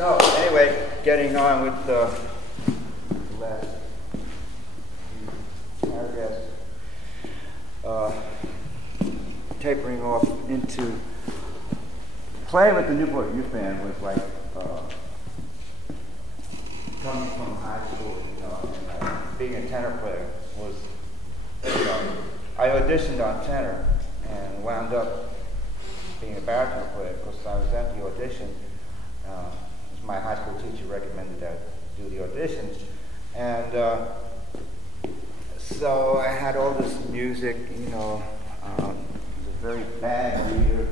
So anyway, getting on with the last few paragraphs, tapering off into playing with the Newport Youth Band was like coming from high school, you know, and like being a tenor player was, you know, I auditioned on tenor and wound up being a baritone player because I was at the audition. My high school teacher recommended that I do the auditions, and so I had all this music, you know, I was a very bad reader,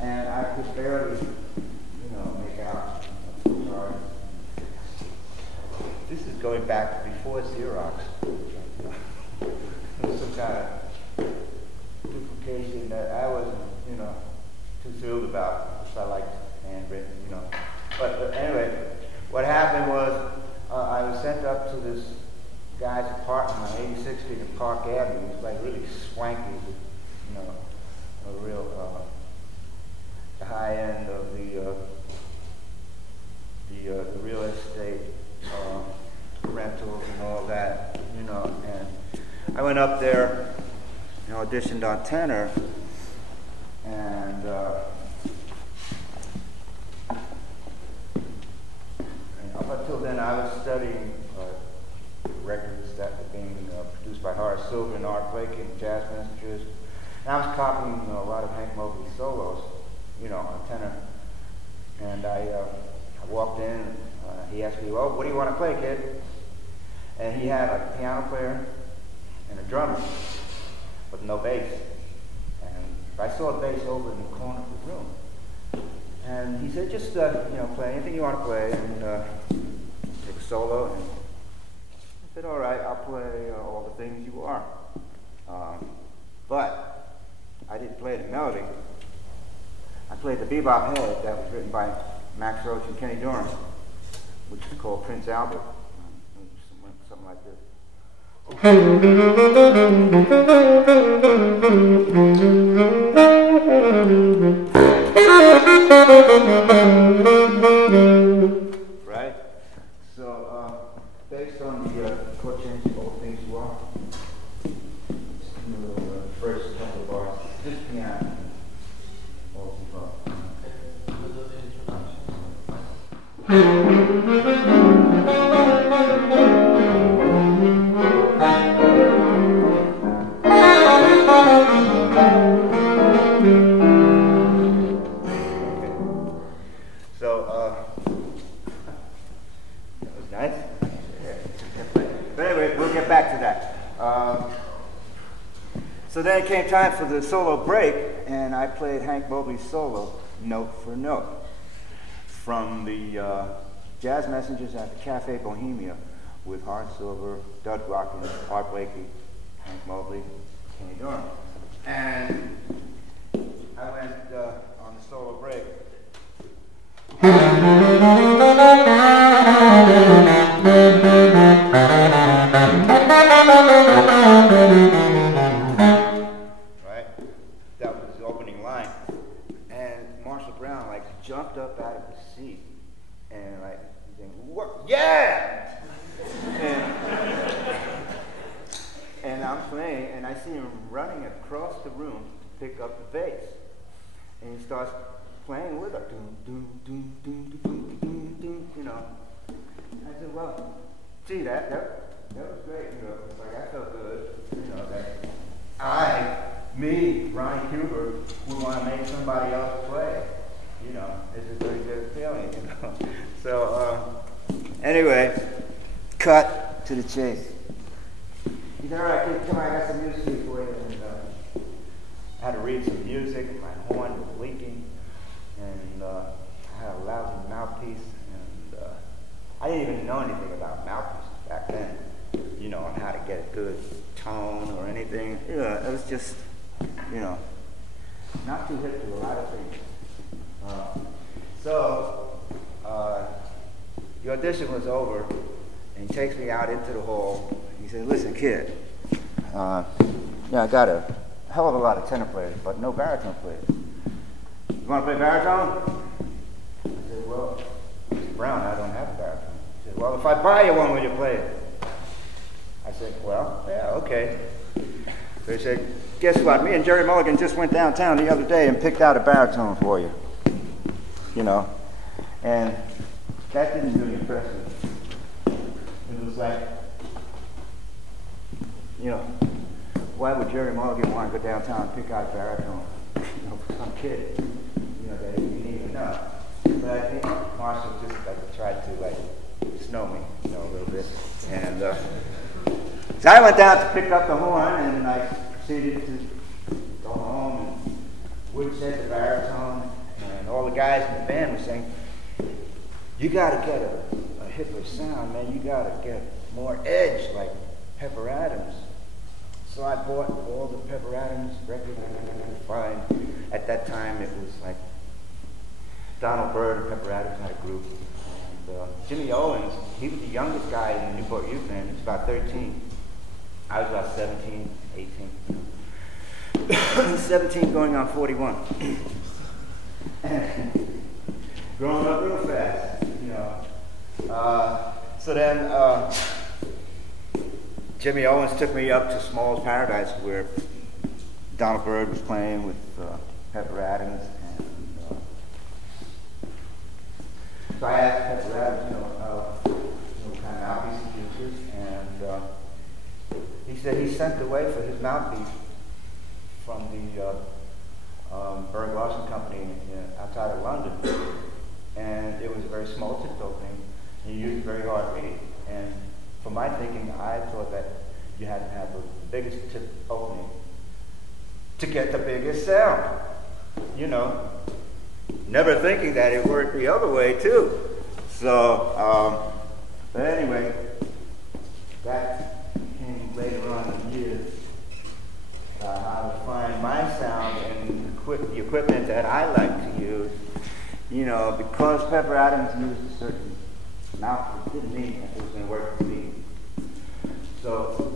and I could barely, you know, make out. This is going back before Xerox. There was some kind of duplication that I wasn't, you know, too thrilled about, because I liked handwritten, you know. But anyway, what happened was I was sent up to this guy's apartment on 86th Street and Park Avenue. It was like really swanky, you know, a real high end of the real estate rentals and all that, you know. And I went up there and auditioned on tenor, and up until then, I was studying records that were being produced by Horace Silver and Art Blakey and jazz messengers. And I was copying a lot of Hank Mobley solos, you know, on tenor. And I walked in, he asked me, well, what do you want to play, kid? And he had a piano player and a drummer, but no bass. And I saw a bass over in the corner of the room. And he said, just, you know, play anything you want to play, and take a solo. And I said, all right, I'll play all the things you are. But I didn't play the melody. I played the bebop head that was written by Max Roach and Kenny Dorham, which is called Prince Albert, something like this. Right? So, based on the chord change of all things you are, the first couple of bars, just piano, all things you are. So then it came time for the solo break, and I played Hank Mobley's solo, note for note, from the Jazz Messengers at the Cafe Bohemia with Horace Silver, Doug Watkins, Art Blakey, Hank Mobley, Kenny Dorham. And I went on the solo break. Jumped up out of his seat and like saying, "What? Yeah!" and I'm playing, and I see him running across the room to pick up the bass, and he starts playing with it, doom, doom, doom, doom, doom, doom, doom, you know. I said, "Well, gee, that was great, you know. It's like I felt good, you know, that me, Ronnie Huber, would want to make somebody else play." You know, it's a very good feeling, you know. So, anyway, cut to the chase. He said, all right, kid, come on, I got some music for you. And I had to read some music, my horn was leaking, and I had a lousy mouthpiece, and I didn't even know anything about mouthpieces back then, you know, on how to get a good tone or anything. Yeah, it was just, you know, not too hip to a lot of things. So the audition was over, and he takes me out into the hall. He said, listen, kid, I got a hell of a lot of tenor players, but no baritone players. You want to play baritone? I said, well, Brown, I don't have a baritone. He said, well, if I buy you one, will you play it? I said, well, yeah, okay. So he said, guess what? Me and Jerry Mulligan just went downtown the other day and picked out a baritone for you. You know, and that didn't really impress me. It was like, you know, why would Jerry Mulligan want to go downtown and pick out a baritone, you know, for some kid, you know, that he didn't even know. But I think Marshall just like tried to like snow me, you know, a little bit. And so I went down to pick up the horn, and I proceeded to go home and wood set the baritone, and all the guys in the band were saying, you got to get a hipper sound, man. You got to get more edge like Pepper Adams. So I bought all the Pepper Adams records and find at that time it was like Donald Byrd and Pepper Adams had a group. And Jimmy Owens, he was the youngest guy in the Newport Youth Band. He was about 13. I was about 17, 18. 17 going on 41. Growing up real fast, you know. So then Jimmy Owens took me up to Small's Paradise where Donald Byrd was playing with Pepper Adams. And so I asked Pepper Adams, you know, what kind of mouthpiece he uses, and he said he sent away for his mouthpiece from the Berg Larson Company outside of London, and it was a very small tipped opening. He used a very hard reed, and for my thinking, I thought that you had to have the biggest tip opening to get the biggest sound. You know, never thinking that it worked the other way too. So, but anyway, that came later on in the years. How to find my sound and the equipment that I like to use. You know, because Pepper Adams used a certain mouthpiece, it didn't mean that it was going to work for me. So,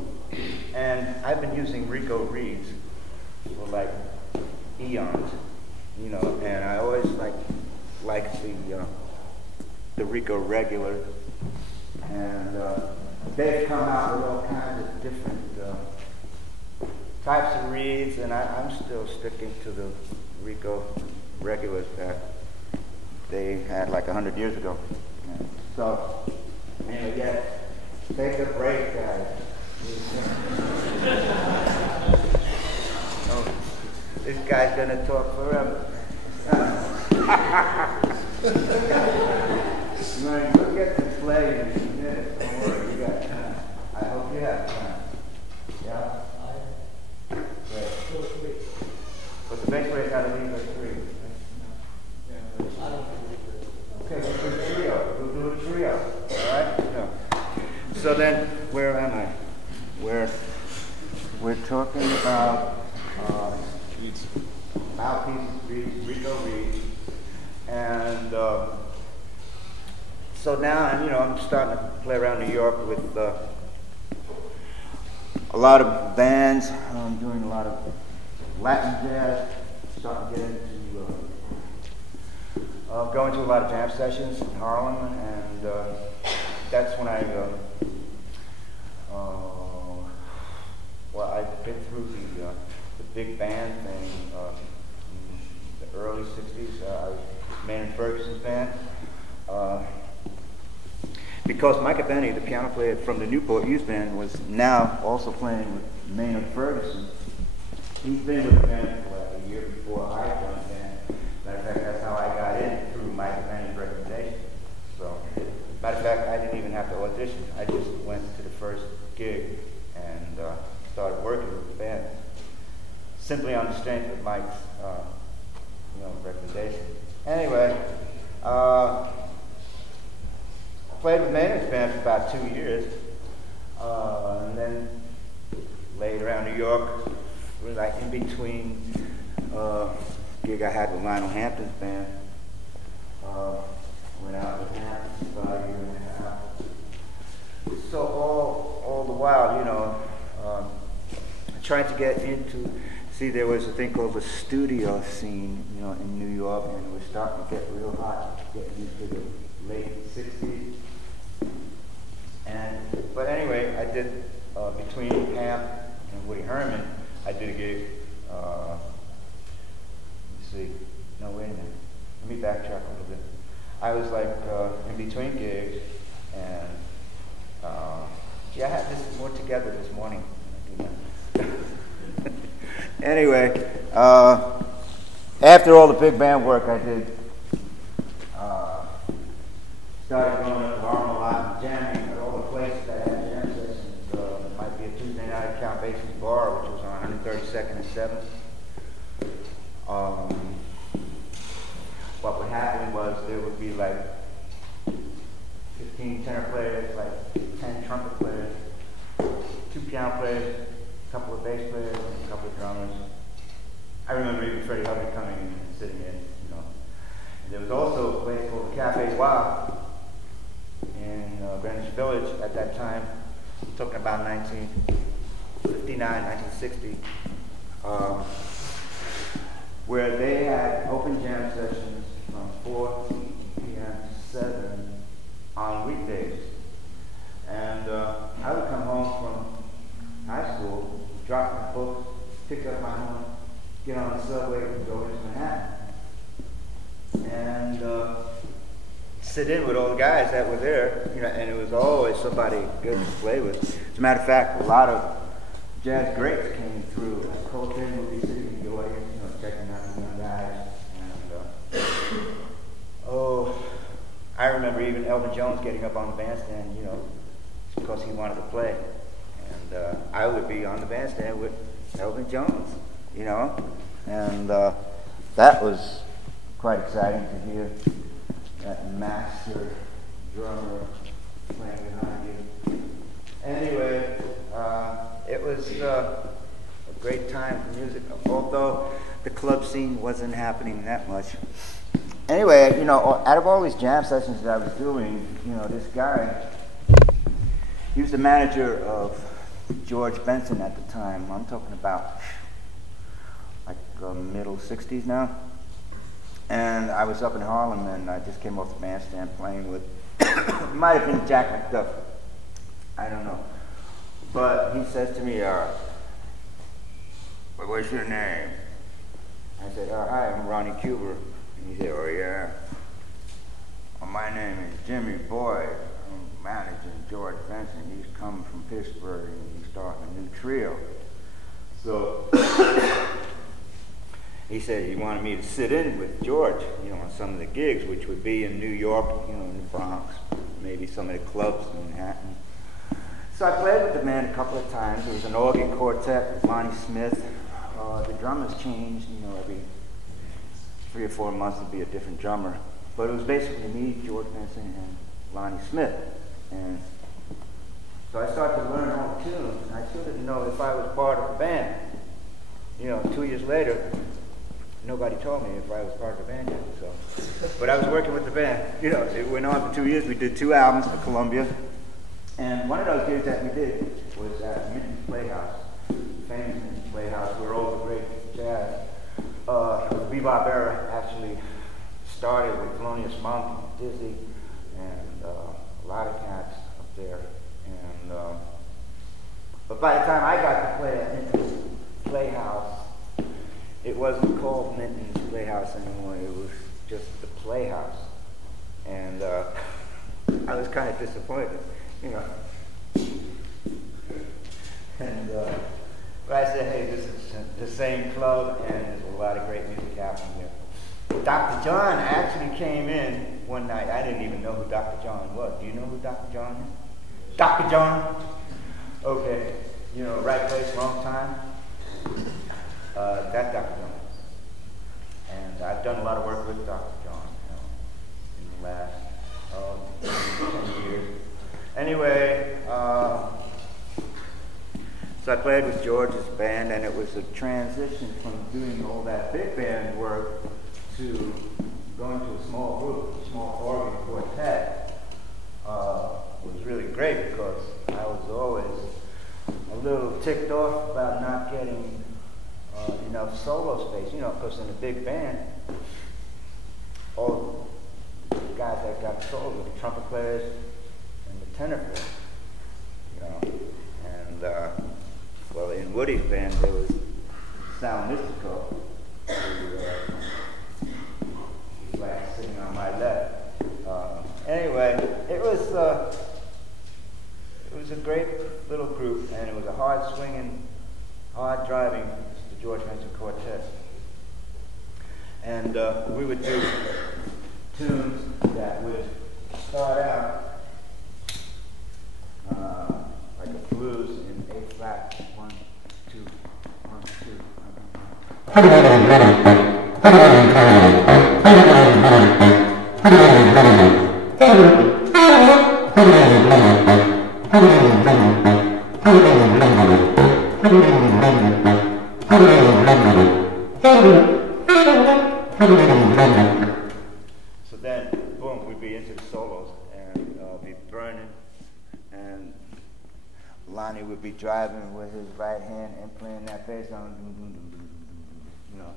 and I've been using Rico reeds for like eons, you know, and I always like the Rico regular, and they've come out with all kinds of different types of reeds, and I'm still sticking to the Rico regulars that they had like 100 years ago. And so, anyway, yeah, take a break, guys. Oh, this guy's gonna talk forever. You'll get to play in a few minutes. Don't worry, you got time. I hope you have time. Yeah? Great. But the bass player got to leave at 3. Okay, we'll do a trio. We'll do a trio. All right? No. So then, where am I? We're talking about mouthpieces, reeds, Rico reeds, and so now I'm starting to play around New York with a lot of bands. I'm doing a lot of Latin jazz. Starting to get into going to a lot of jam sessions in Harlem, and that's when I've been through the big band thing in the early '60s. I was Maynard Ferguson's band. Because Micah Benny, the piano player from the Newport Youth Band, was now also playing with Maynard Ferguson. He's been with the band for like a year before I joined the band. Matter of fact, that's how I got in, through Micah Benny's recommendation. So, matter of fact, I didn't even have to audition. I just went to the first gig and started working with the band, simply on the strength of Mike's recommendation. Anyway, played with Maynard's band for about 2 years, and then laid around New York, like in between gig I had with Lionel Hampton's band. Went out with Hampton for about a year and a half. So all the while, trying to get into see, there was a thing called the studio scene, you know, in New York, and it was starting to get real hot, getting into the late 60s. But anyway, I did, between Ham and Woody Herman, I did a gig, let's see, no, wait a minute, let me backtrack a little bit. I was like in between gigs, and yeah, I had this more together this morning. Anyway, after all the big band work I did, started going up to Harlem a lot and jamming at all the places that had jam sessions. It might be a Tuesday night at Count Basie's Bar, which was on 132nd and 7th. What would happen was there would be like 15 tenor players, like 10 trumpet players, 2 piano players, a couple of bass players, and a couple of drummers. I remember even Freddie Hubbard coming in and sitting in, you know. And there was also a place called the Cafe Wild in Greenwich Village at that time. I'm talking about 1959, 1960, where they had open jam sessions from 4 p.m. to 7 on weekdays. And I would come home from high school, drop my books, pick up my home, get on the subway and go into Manhattan. And sit in with all the guys that were there, you know, and it was always somebody good to play with. As a matter of fact, a lot of jazz greats came through. Like Coltrane would be sitting in the audience, you know, checking out the young guys. And I remember even Elvin Jones getting up on the bandstand, you know, because he wanted to play. And I would be on the bandstand with Elvin Jones, you know, and that was quite exciting to hear that master drummer playing behind you. Anyway, it was a great time for music, although the club scene wasn't happening that much. Anyway, you know, out of all these jam sessions that I was doing, you know, this guy, he was the manager of George Benson at the time. I'm talking about like middle 60s now. And I was up in Harlem, and I just came off the bandstand playing with, it might have been Jack McDuff, I don't know. But he says to me, what's your name? I said, hi, I'm Ronnie Cuber. And he said, oh yeah. Well, my name is Jimmy Boyd. I'm managing George Benson. He's coming from Pittsburgh, and he's starting a new trio. So he said he wanted me to sit in with George, you know, on some of the gigs, which would be in New York, you know, in the Bronx, maybe some of the clubs in Manhattan. So I played with the band a couple of times. There was an organ quartet with Lonnie Smith. The drummers changed, you know, every 3 or 4 months would be a different drummer. But it was basically me, George Benson, and Lonnie Smith. And so I started to learn all the tunes, and I still didn't know if I was part of the band. You know, 2 years later, nobody told me if I was part of the band yet. So, but I was working with the band. You know, it went on for 2 years. We did 2 albums for Columbia. And one of those gigs that we did was at Minton's Playhouse, famous Minton's Playhouse, where all the great jazz. The bebop era actually started with Thelonious Monk, Dizzy, and a lot of cats up there. And but by the time I got to play at Minton's Playhouse, it wasn't called Minton's Playhouse anymore. It was just the Playhouse, and I was kind of disappointed, you know. And but I said, hey, this is the same club, and there's a lot of great music happening here. Dr. John actually came in one night. I didn't even know who Dr. John was. Do you know who Dr. John is? Dr. John? Okay. You know, right place, wrong time. That's Dr. John. And I've done a lot of work with Dr. John, you know, in the last 10 years. Anyway, so I played with George's band, and it was a transition from doing all that big band work to going to a small group, a small organ quartet. Was really great because I was always a little ticked off about not getting in enough solo space, you know, because in a big band, all the guys that got solos were the trumpet players and the tenor players, you know. And, well, in Woody's band, there was Sal Mystico, who was like sitting on my left. Anyway, it was a great little group, and it was a hard swinging, hard driving, the George Benson Quartet. And we would do tunes that would start out like a blues in A flat, 1, 2, 1, 2. So then, boom, we'd be into the solos and be burning, and Ronnie would be driving with his right hand and playing that bass on, you know,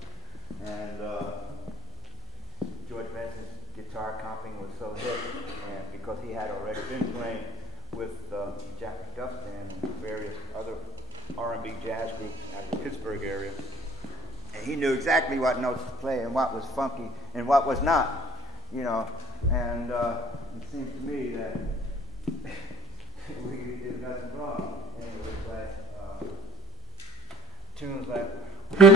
and George Benson's guitar comping was so hit, and because he had already been playing with Jack McDuff's band and various other R&B jazz groups out of the Pittsburgh area, and he knew exactly what notes to play and what was funky and what was not, you know, and it seems to me that we did nothing wrong, and it was like tunes like you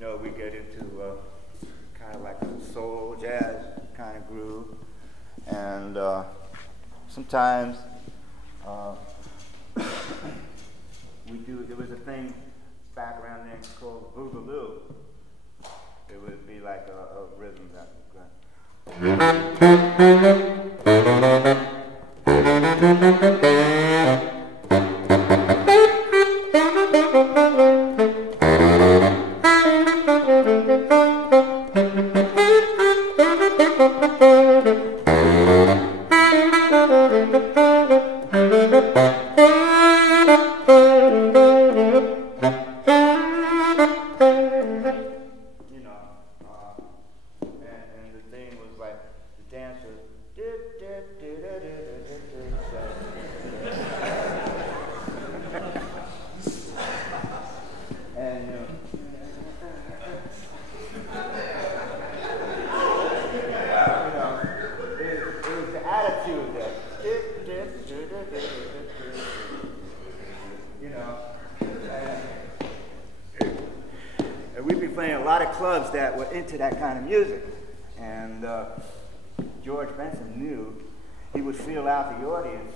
know, we get into kind of like a soul jazz kind of groove, and sometimes there was a thing back around there called boogaloo. It would be like a rhythm that would go. That were into that kind of music, and George Benson knew he would feel out the audience,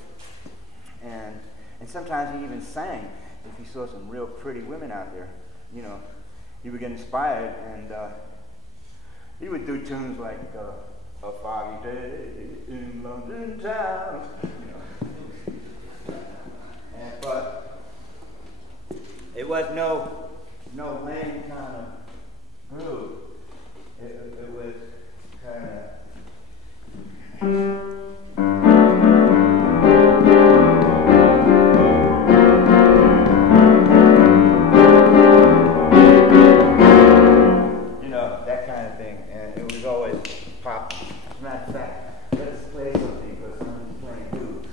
and sometimes he even sang if he saw some real pretty women out there, you know. He would get inspired, and he would do tunes like A Foggy Day in London Town, you know. But it was no lame kind of groove. It was kind of you know, that kind of thing, and it was always pop. As a matter of fact, let us play something because someone's playing blues.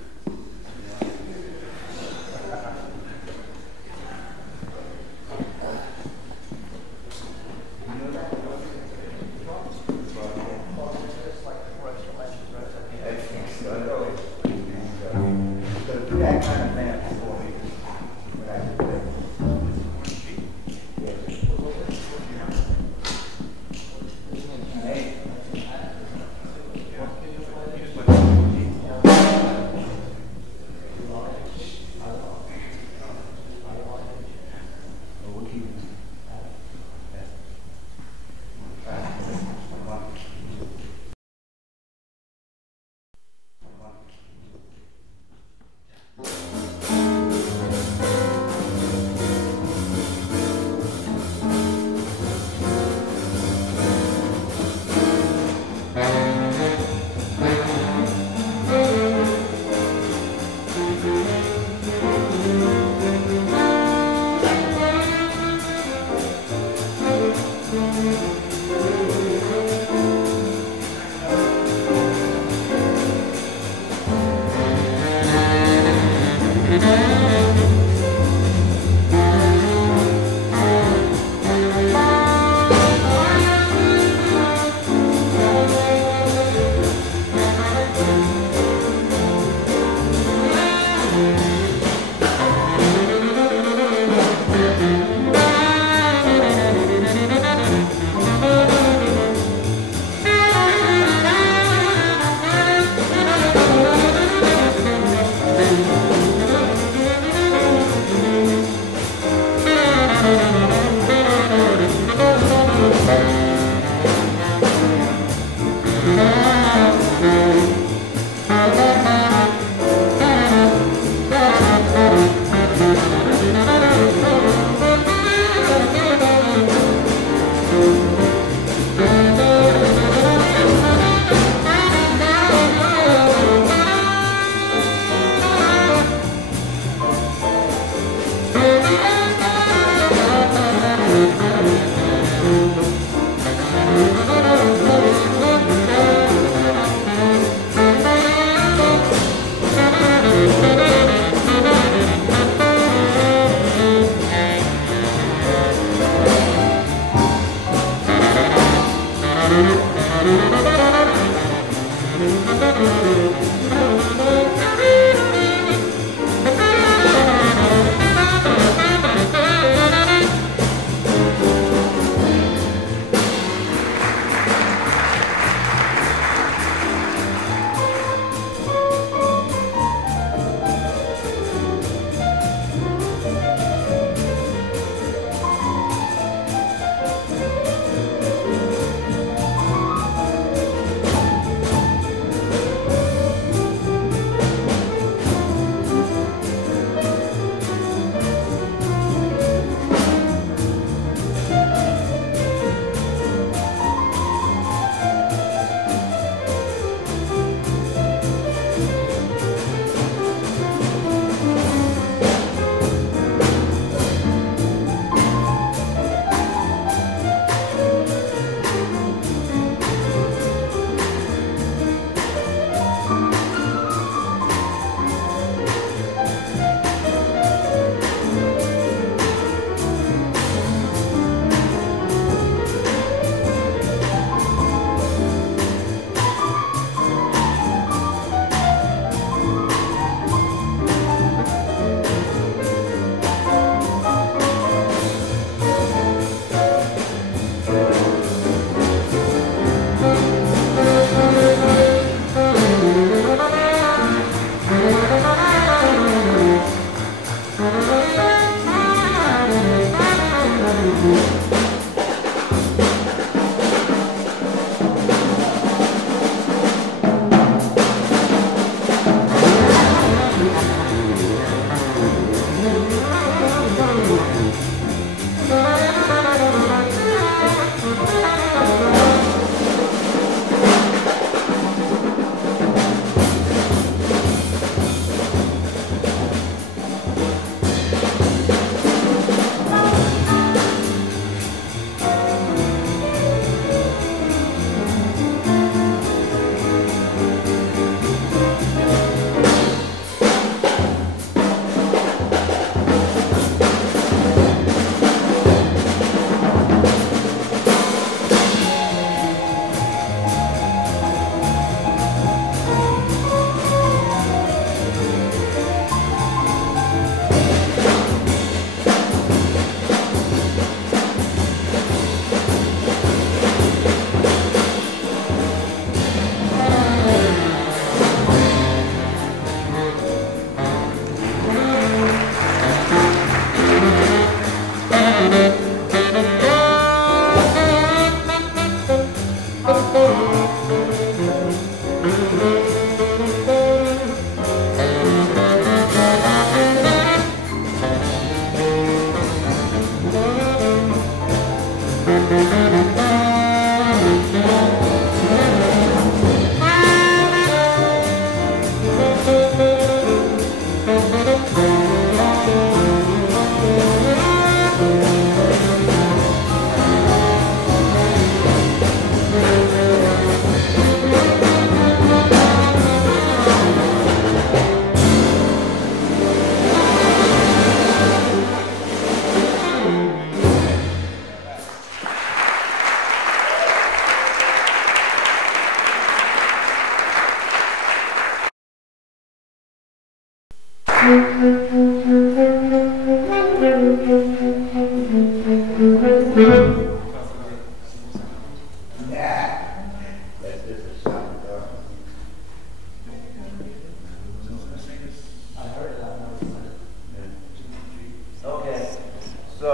So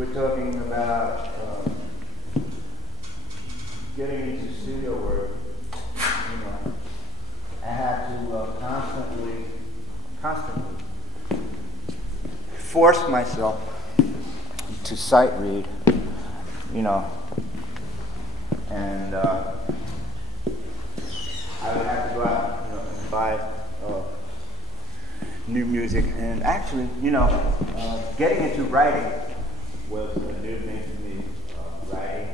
we're talking about getting into studio work. You know, I have to constantly force myself to sight read, you know, and I would have to go out, you know, and buy new music. And actually, you know, getting into writing was a new thing to me. Writing,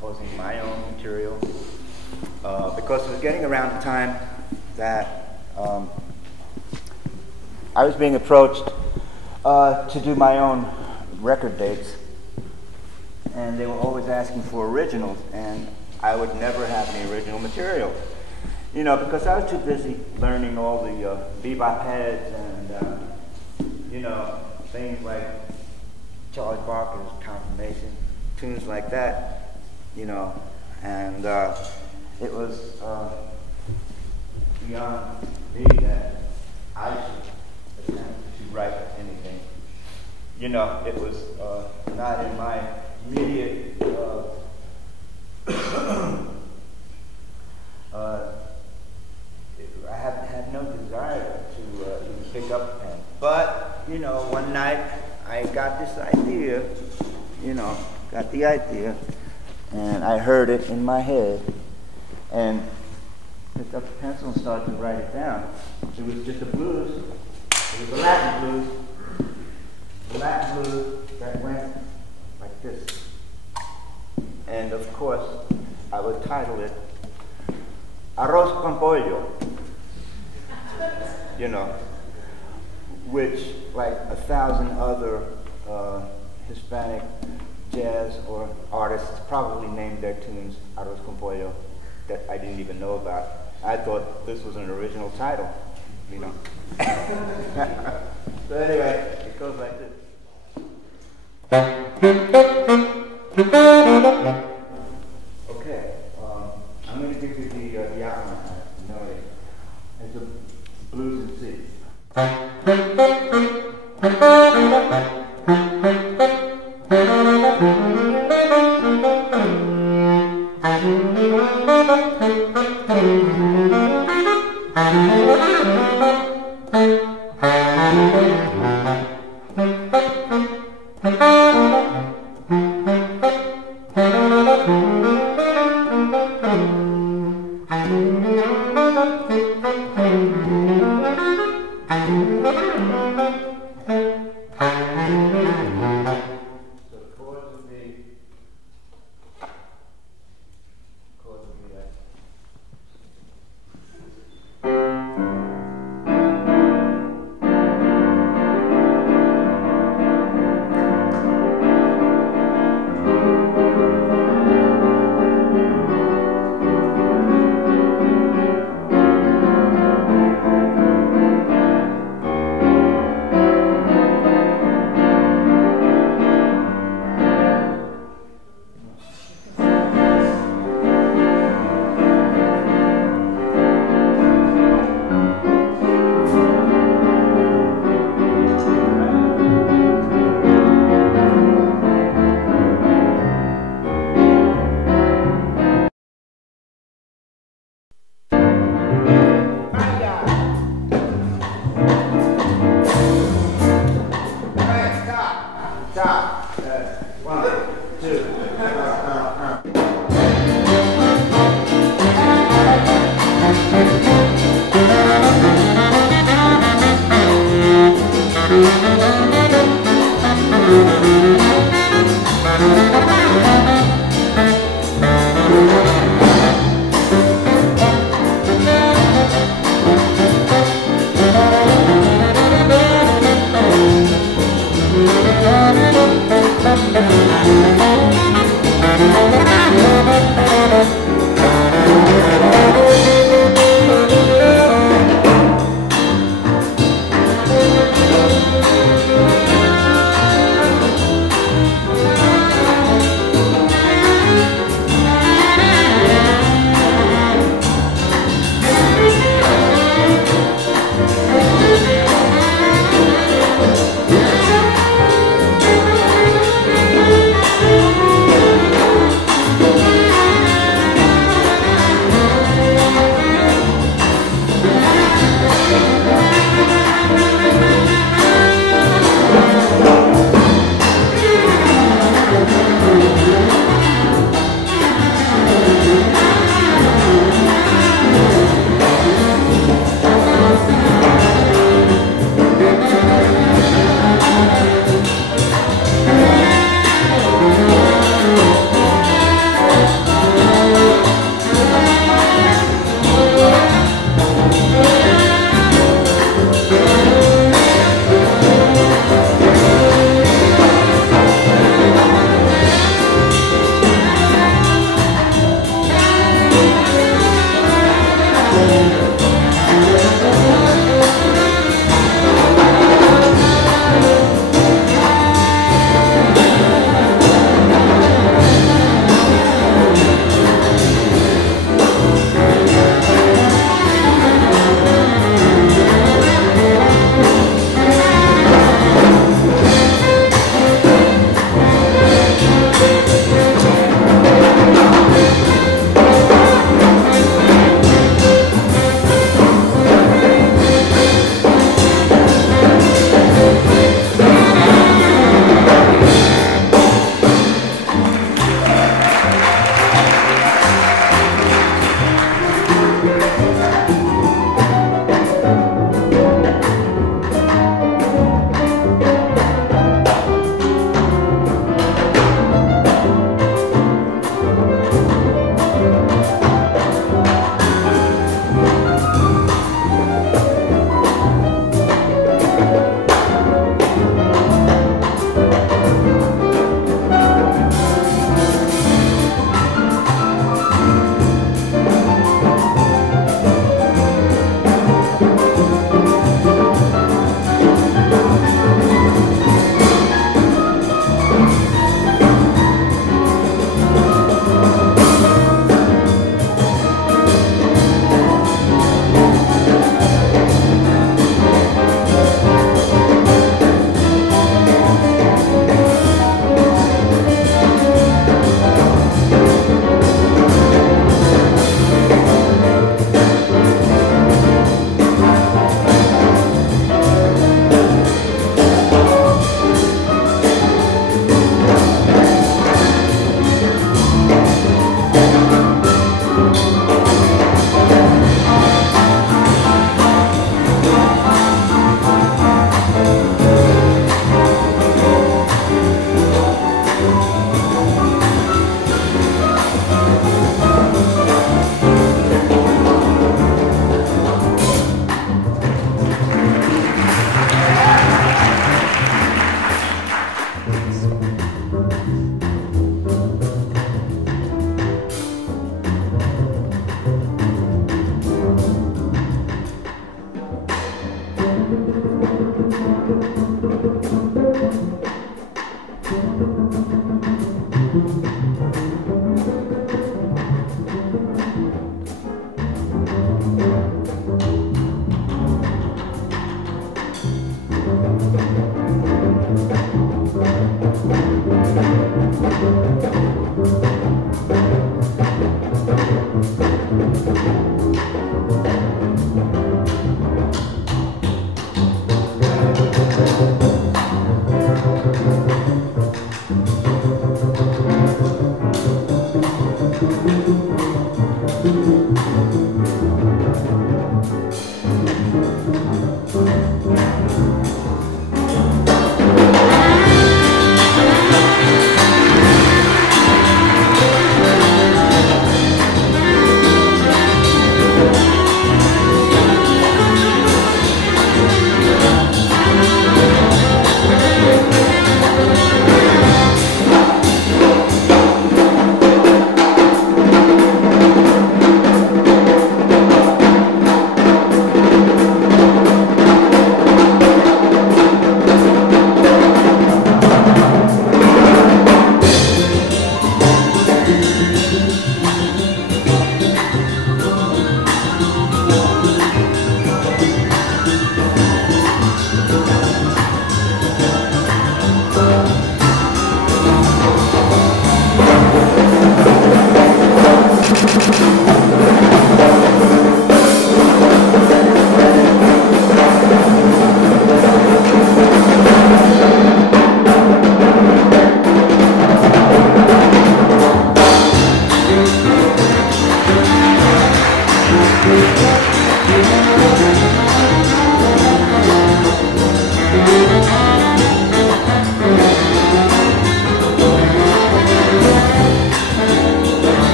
composing my own material, because it was getting around the time that I was being approached to do my own record dates, and they were always asking for originals, and I would never have any original material, you know, because I was too busy learning all the bebop heads and you know, things like Charlie Barker's Confirmation, tunes like that, you know, and it was beyond me that I should attempt to write anything. You know, it was not in my immediate I had no desire to even pick up a pen. But, you know, one night I got this idea, you know, got the idea, and I heard it in my head, and picked up the pencil and started to write it down. It was just a blues. It was a Latin blues. The Latin blues that went like this. And of course, I would title it Arroz con pollo. You know, which, like 1,000 other Hispanic jazz or artists, probably named their tunes Arroz con pollo that I didn't even know about. I thought this was an original title, you know. So anyway, it goes like this. Okay, I'm going to give you the outline. No, it's a blues in C.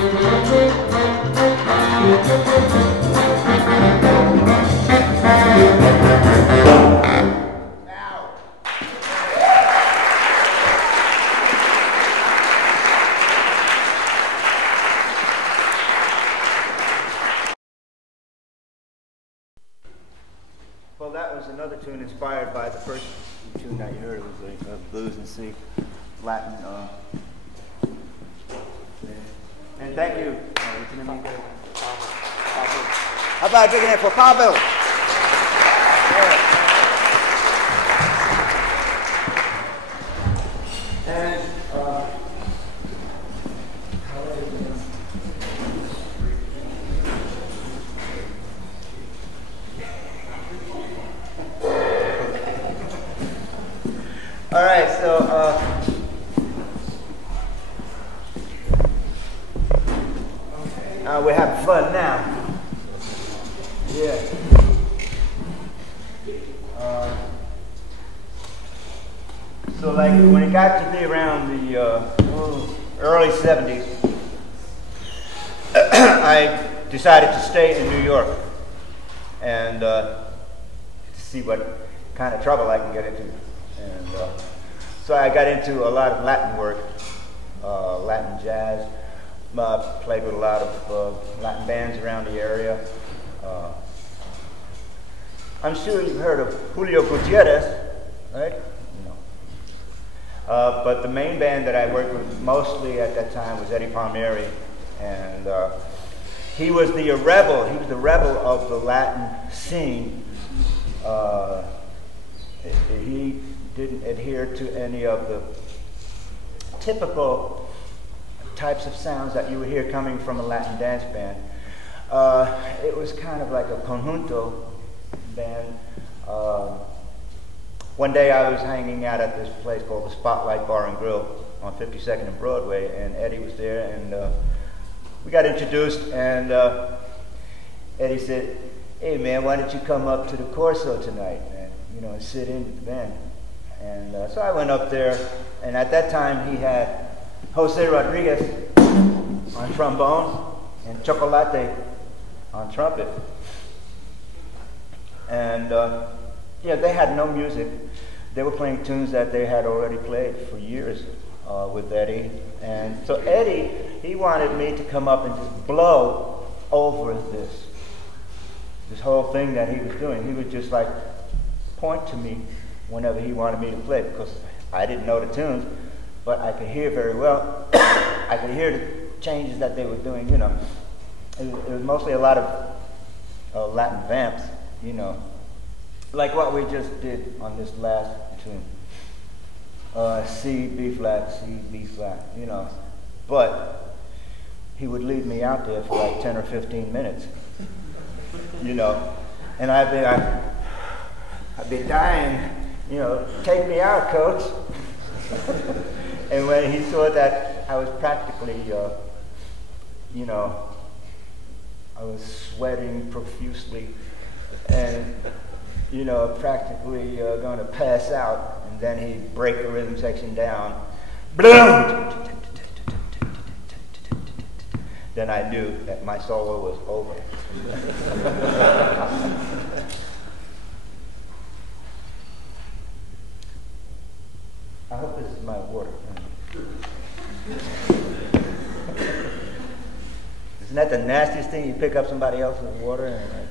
Well, that was another tune inspired by the first tune that you heard. It was a blues and C, Latin. And thank you. How about a big hand for Pavel? And all right, so we're having fun now. Yeah. So like when it got to be around the early 70s, I decided to stay in New York and to see what kind of trouble I can get into. And so I got into a lot of Latin work, Latin jazz. Played with a lot of Latin bands around the area. I'm sure you've heard of Julio Gutierrez, right? No. But the main band that I worked with mostly at that time was Eddie Palmieri, and he was the rebel. He was the rebel of the Latin scene. He didn't adhere to any of the typical types of sounds that you would hear coming from a Latin dance band. It was kind of like a conjunto band. One day I was hanging out at this place called the Spotlight Bar and Grill on 52nd and Broadway, and Eddie was there, and we got introduced, and Eddie said, "Hey man, why don't you come up to the Corso tonight, man, you know, and sit in with the band." And so I went up there, and at that time he had Jose Rodriguez on trombone and Chocolate on trumpet. And yeah, they had no music. They were playing tunes that they had already played for years with Eddie. And so Eddie, he wanted me to come up and just blow over this whole thing that he was doing. He would just like point to me whenever he wanted me to play, because I didn't know the tunes, but I could hear very well. I could hear the changes that they were doing, you know. It was mostly a lot of Latin vamps, you know, like what we just did on this last tune. C, B flat, C, B flat, you know. But he would leave me out there for like 10 or 15 minutes, you know. And I'd be dying, you know, take me out, coach. And when he saw that I was practically, you know, I was sweating profusely and, you know, practically going to pass out, and then he'd break the rhythm section down. Then I knew that my solo was over. I hope this is my water. Isn't that the nastiest thing? You pick up somebody else's water and like,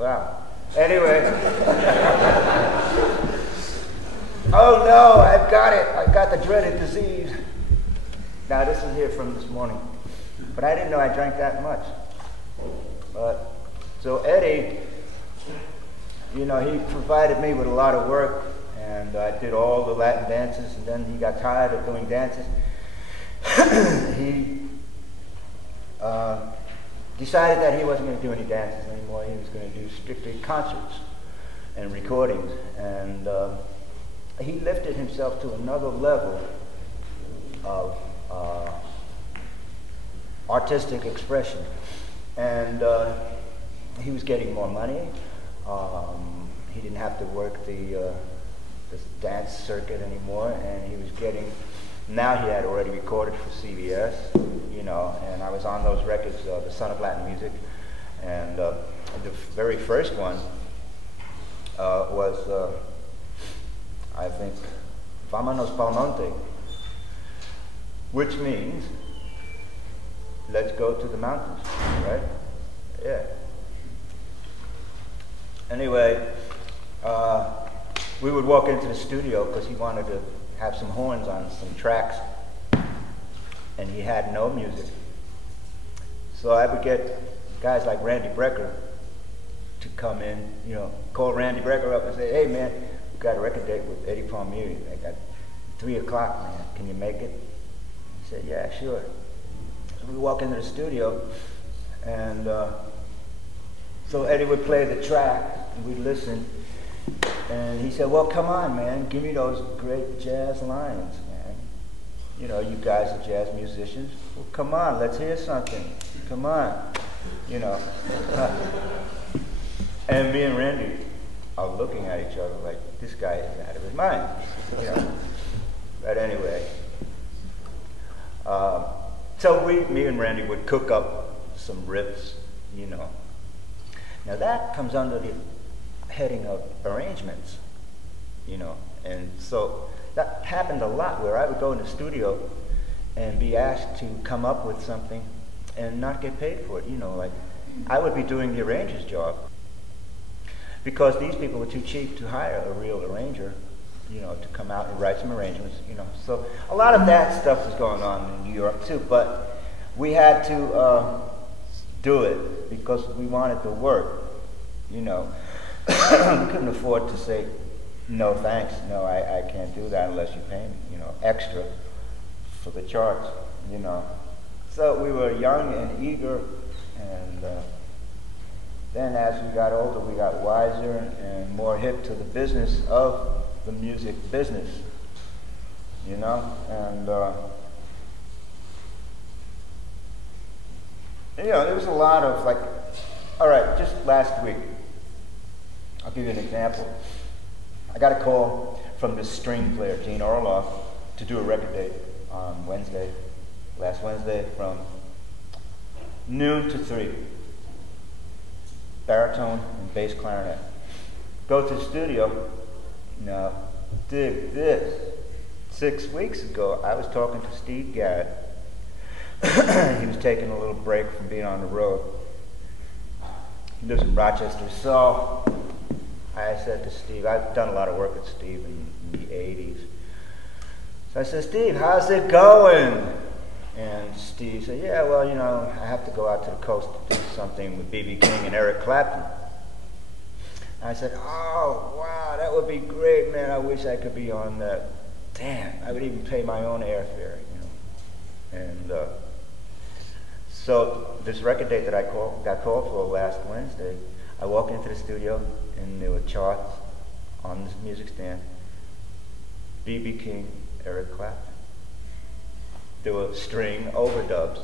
wow. Anyway. Oh no, I've got it. I got the dreaded disease. Now this is here from this morning. But I didn't know I drank that much. But so Eddie, you know, he provided me with a lot of work, and I did all the Latin dances, and then he got tired of doing dances. He decided that he wasn't going to do any dances anymore. He was going to do strictly concerts and recordings, and he lifted himself to another level of artistic expression, and he was getting more money. He didn't have to work this dance circuit anymore, and he was getting Now he had already recorded for CBS, you know, and I was on those records, The Son of Latin Music, and the very first one was, I think, Vámonos pa'l monte, which means, let's go to the mountains, right? Yeah. Anyway, we would walk into the studio because he wanted to have some horns on some tracks, and he had no music. So I would get guys like Randy Brecker to come in, you know, call Randy Brecker up and say, hey man, we've got a record date with Eddie Palmieri. I got 3 o'clock, man, can you make it? He said, yeah, sure. So we walk into the studio, and so Eddie would play the track, and we'd listen, and he said, well, come on, man, give me those great jazz lines, man. You know, you guys are jazz musicians. Well, come on, let's hear something. Come on, you know. And me and Randy are looking at each other like, this guy is out of his mind, you know. But anyway, so me and Randy would cook up some riffs, you know. Now that comes under the heading of arrangements, you know, and so that happened a lot where I would go in the studio and be asked to come up with something and not get paid for it, you know, like I would be doing the arranger's job because these people were too cheap to hire a real arranger, you know, to come out and write some arrangements, you know. So a lot of that stuff was going on in New York too, but we had to do it because we wanted to work, you know. We couldn't afford to say, no thanks, no, I can't do that unless you pay me, you know, extra for the charts, you know. So we were young and eager, and then as we got older, we got wiser and more hip to the business of the music business, you know, and you know, there was a lot of like, all right, just last week, I'll give you an example. I got a call from this string player, Gene Orloff, to do a record date on Wednesday, last Wednesday, from noon to 3. Baritone and bass clarinet. Go to the studio. Now, dig this. 6 weeks ago, I was talking to Steve Gadd. He was taking a little break from being on the road. He lives in Rochester, so I said to Steve, I've done a lot of work with Steve in the 80s. So I said, Steve, how's it going? And Steve said, yeah, well, you know, I have to go out to the coast to do something with B.B. King and Eric Clapton. I said, oh, wow, that would be great, man. I wish I could be on that. Damn, I would even pay my own airfare, you know. And so this record date that I got called for last Wednesday, I walked into the studio, and there were charts on this music stand. B.B. King, Eric Clapton. There were string overdubs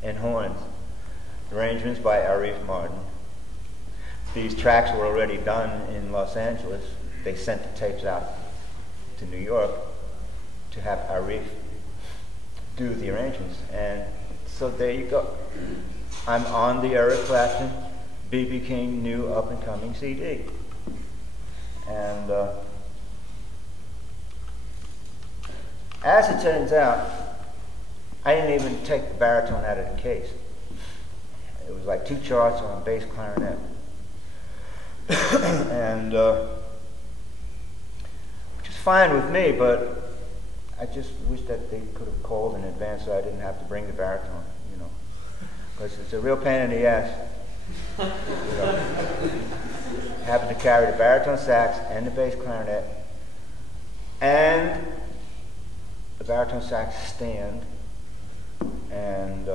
and horns. Arrangements by Arif Martin. These tracks were already done in Los Angeles. They sent the tapes out to New York to have Arif do the arrangements. And so there you go. I'm on the Eric Clapton, B.B. King new up-and-coming CD. And as it turns out, I didn't even take the baritone out of the case. It was like 2 charts on bass clarinet. And which is fine with me, but I just wish that they could have called in advance so I didn't have to bring the baritone, you know. Because it's a real pain in the ass. You know. Having to carry the baritone sax and the bass clarinet and the baritone sax stand and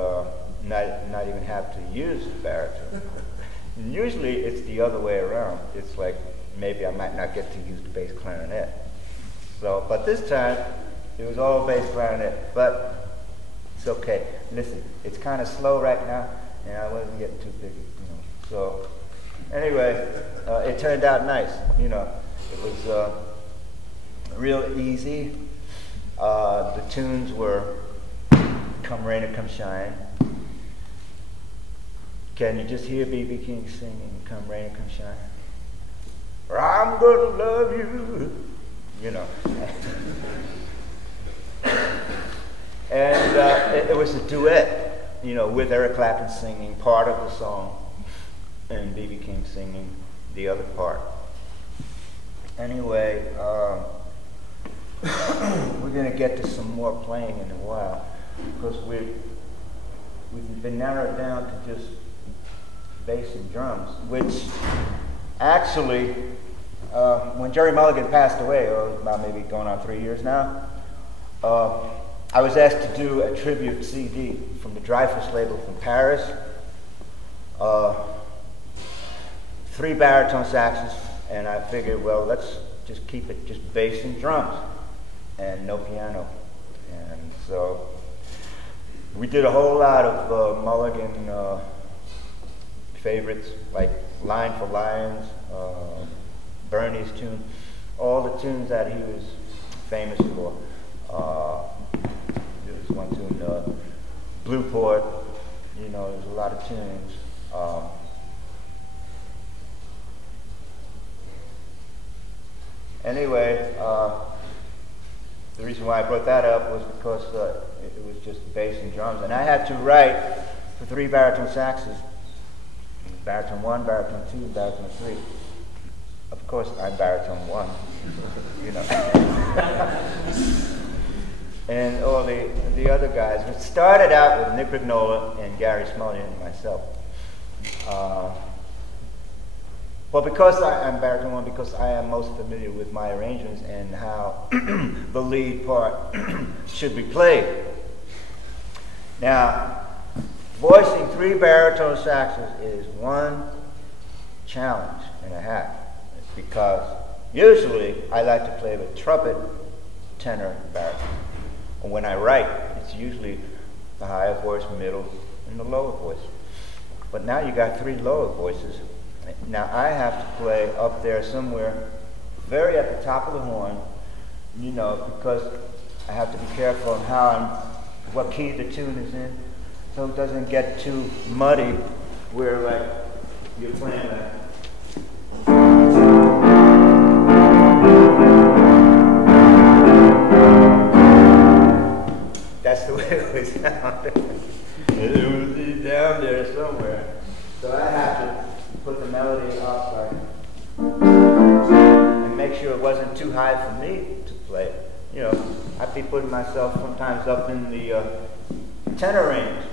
not even have to use the baritone. And usually it's the other way around. It's like maybe I might not get to use the bass clarinet. So, but this time it was all bass clarinet. But it's okay. Listen, it's kind of slow right now, and I wasn't getting too big, you know. So anyway, it turned out nice. You know, it was real easy. The tunes were Come Rain or Come Shine. Can you just hear B.B. King singing Come Rain or Come Shine? Or I'm gonna love you, you know. And it was a duet, you know, with Eric Clapton singing part of the song and B.B. King singing the other part. Anyway, we're going to get to some more playing in a while because we've been narrowed down to just bass and drums, which actually, when Jerry Mulligan passed away, about maybe going on 3 years now, I was asked to do a tribute CD from the Dreyfus label from Paris. 3 baritone saxes, and I figured, well, let's just keep it just bass and drums and no piano. And so we did a whole lot of Mulligan favorites, like Line for Lions, Bernie's tune, all the tunes that he was famous for. There was one tune, Newport, you know, there's a lot of tunes. Anyway, the reason why I brought that up was because it was just bass and drums, and I had to write for 3 baritone saxes, baritone 1, baritone 2, baritone 3. Of course, I'm baritone 1, you know. And all the other guys. It started out with Nick Rignola and Gary Smoley and myself. Well, because I'm baritone 1, because I am most familiar with my arrangements and how the lead part should be played. Now, voicing 3 baritone saxes is one challenge and a half, because usually I like to play with trumpet, tenor, baritone. And when I write, it's usually the higher voice, middle, and the lower voice. But now you got 3 lower voices. Now I have to play up there somewhere, very at the top of the horn, you know, because I have to be careful on what key the tune is in, so it doesn't get too muddy, where like you're playing that. That's the way it would sound. It would be down there somewhere, so I have to put the melody up like, and make sure it wasn't too high for me to play. You know, I'd be putting myself sometimes up in the tenor range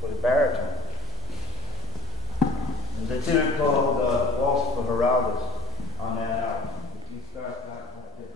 for the baritone. There's a tune called Waltz for Heraldus on that album. You start out like this.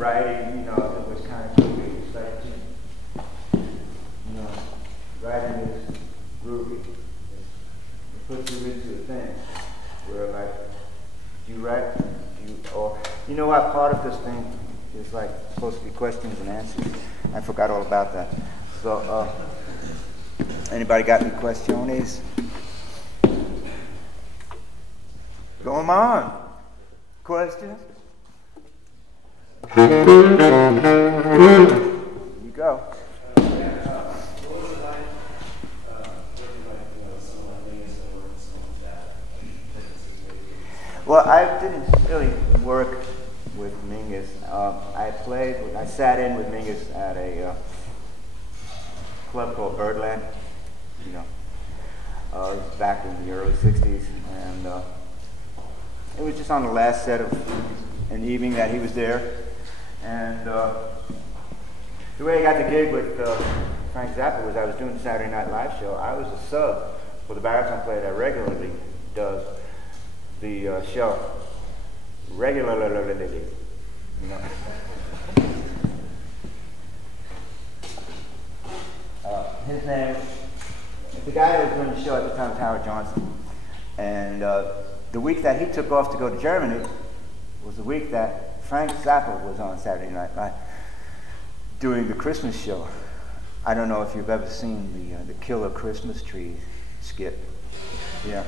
writing, you know, it was kind of groovy. It's like, you know, writing is groovy. It puts you into a thing where, like, you write, or you know what? Part of this thing is like supposed to be questions and answers. I forgot all about that. So, anybody got any questions? Going on. Questions? Here you go. Well, I didn't really work with Mingus. I sat in with Mingus at a club called Birdland, you know. It was back in the early 60s, and it was just on the last set of an evening that he was there. And the way I got the gig with Frank Zappa was I was doing the Saturday Night Live show. I was a sub for the baritone player that regularly does the show. Regularly, you know. His name, the guy that was doing the show at the time was Howard Johnson. And the week that he took off to go to Germany was the week that Frank Zappa was on Saturday Night Live doing the Christmas show. I don't know if you've ever seen the Killer Christmas Tree skit. Yeah.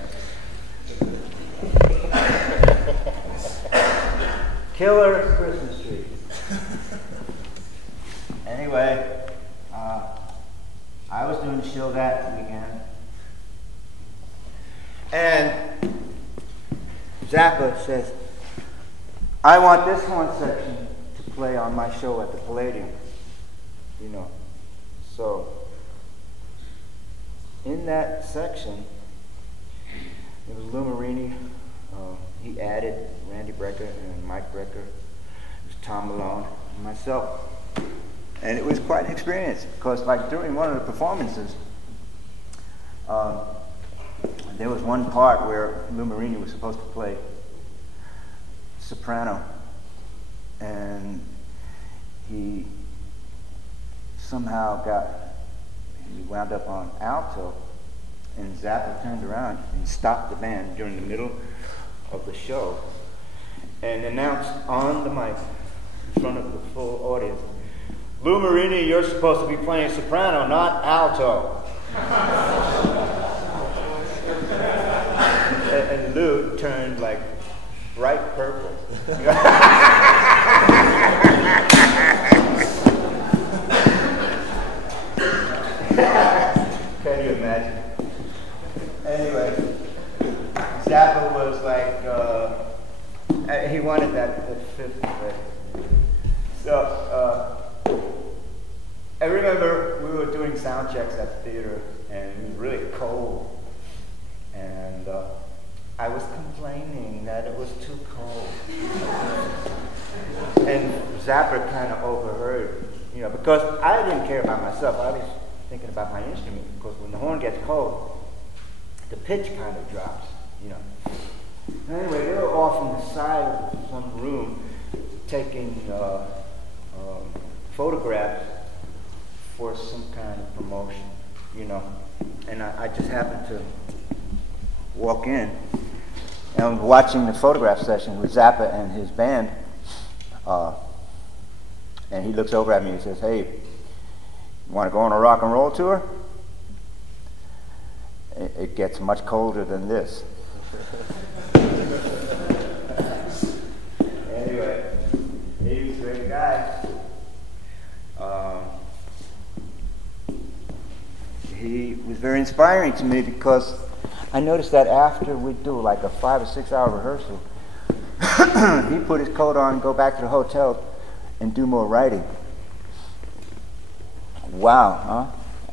Killer Christmas Tree. Anyway, I was doing the show that weekend, and Zappa says, I want this horn section to play on my show at the Palladium, you know. So, in that section, it was Lou Marini. He added Randy Brecker and Mike Brecker. It was Tom Malone and myself. And it was quite an experience because, like, during one of the performances, there was one part where Lou Marini was supposed to play soprano, and he somehow he wound up on alto, and Zappa turned around and stopped the band during the middle of the show and announced on the mic in front of the full audience, Lou Marini, you're supposed to be playing soprano, not alto. and Lou turned like bright purple. Can you imagine? Anyway, Zappa was like, he wanted that fifth place. So, I remember we were doing sound checks at the theater, and it was really cold, and I was complaining that it was too cold. And Zappa kind of overheard, you know, because I didn't care about myself. I was thinking about my instrument, because when the horn gets cold, the pitch kind of drops, you know. Anyway, they were off on the side of some room taking photographs for some kind of promotion, you know. And I just happened to walk in, and I was watching the photograph session with Zappa and his band, and he looks over at me and says, hey, you want to go on a rock and roll tour? It gets much colder than this. Anyway, he was a great guy. He was very inspiring to me because I noticed that after we'd do like a 5 or 6 hour rehearsal, he'd put his coat on, go back to the hotel, and do more writing. Wow, huh?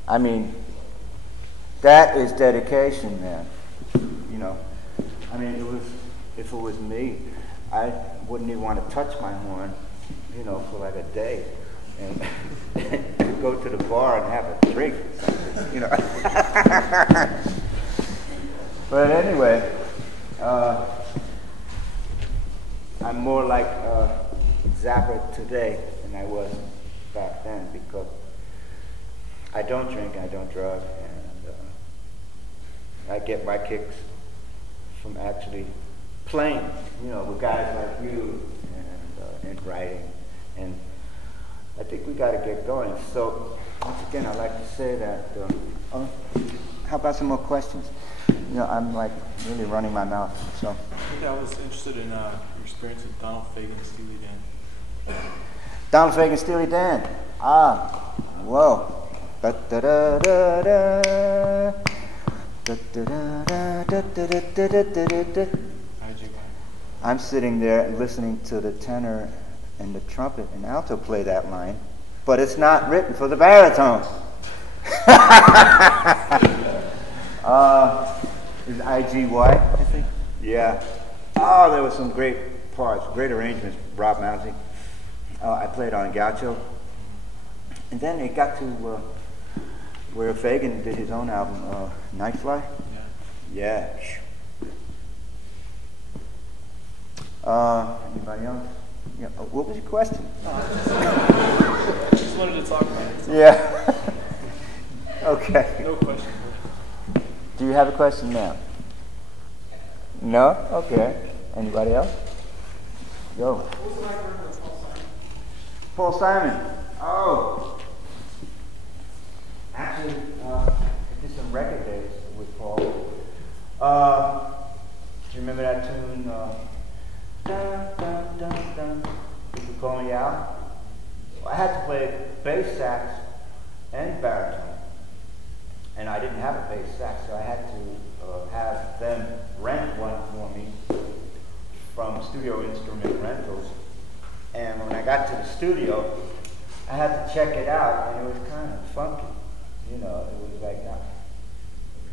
I mean, that is dedication, man. You know, I mean, if it was me, I wouldn't even want to touch my horn, you know, for like a day, and go to the bar and have a drink, you know. But anyway, I'm more like zapper today than I was back then because I don't drink and I don't drug, and I get my kicks from actually playing, with guys like you and writing, and I think we got to get going. So once again, I'd like to say that. How about some more questions? I'm like really running my mouth. So. Yeah, I was interested in your experience with Donald Fagen and Steely Dan. Donald Fagen, Steely Dan. Whoa. I'm sitting there listening to the tenor and the trumpet and alto play that line, but it's not written for the baritone. Is IGY, I think? Yeah. Oh, there were some great parts, great arrangements, Rob Mounsey. I played on Gaucho. And then it got to where Fagen did his own album, Nightfly. Yeah. Anybody else? Yeah. What was your question? Just wanted to talk about it. Yeah. Okay. No question. Do you have a question now? No? Okay. Anybody else? Go. What was it like working with Paul Simon. Oh. Actually, I did some record days with Paul. Do you remember that tune? Dun, dun, dun, dun. You could call me out. I had to play bass sax and baritone. And I didn't have a bass sax, so I had to have them rent one for me from Studio Instrument Rentals. And when I got to the studio, I had to check it out, and it was kind of funky. It was like not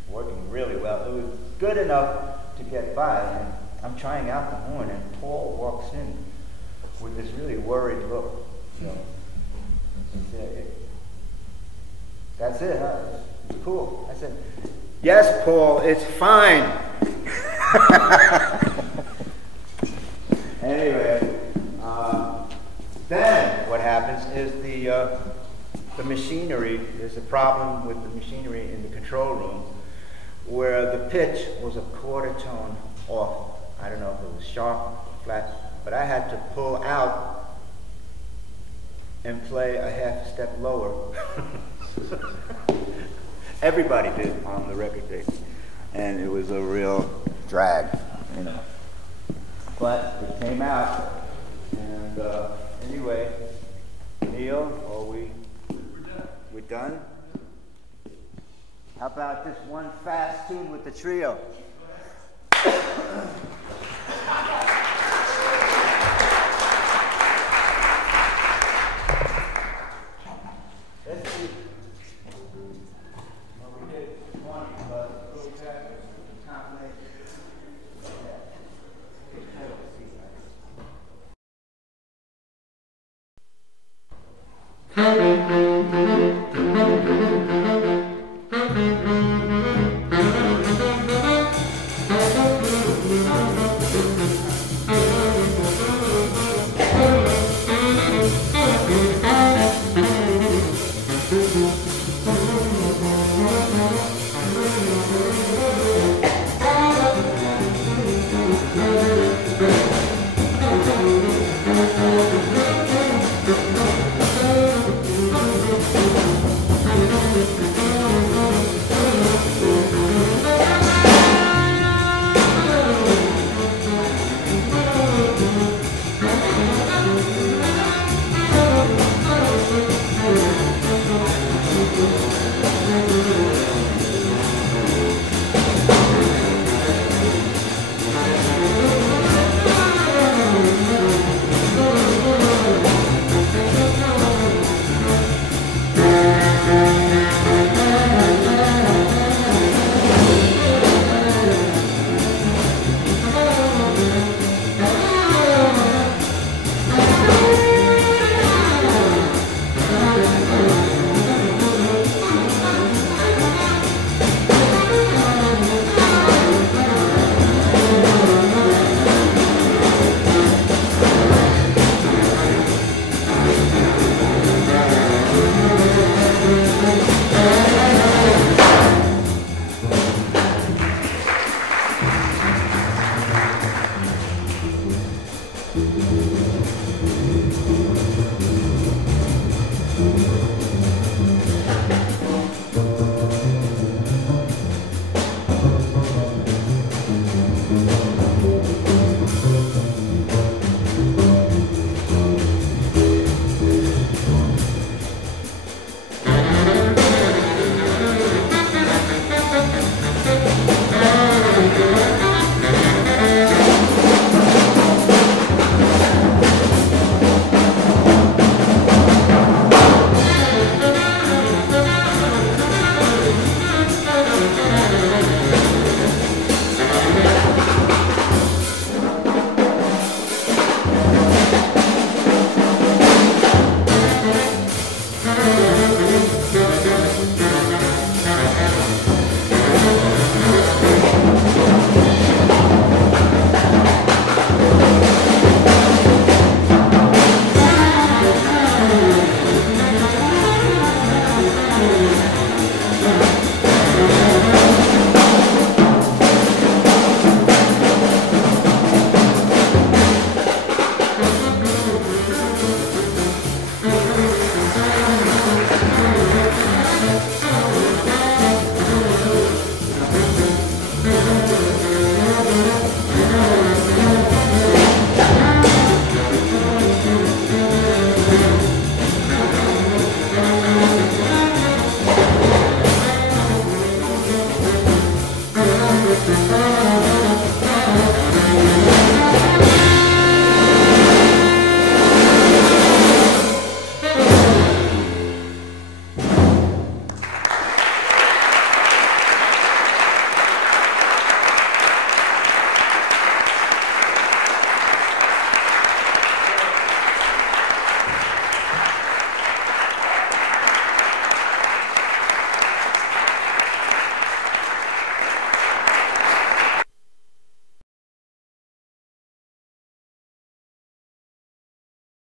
working really well. It was good enough to get by, and I'm trying out the horn, and Paul walks in with this really worried look. He said, "That's it, huh? It's cool." I said, "Yes, Paul, it's fine." Anyway, then what happens is the machinery, there's a problem with the machinery in the control room where the pitch was a quarter tone off. I don't know if it was sharp or flat, but I had to pull out and play a half step lower. Everybody did on the record day, and it was a real drag, But it came out, and anyway, Neil, we're done? How about this one fast tune with the trio?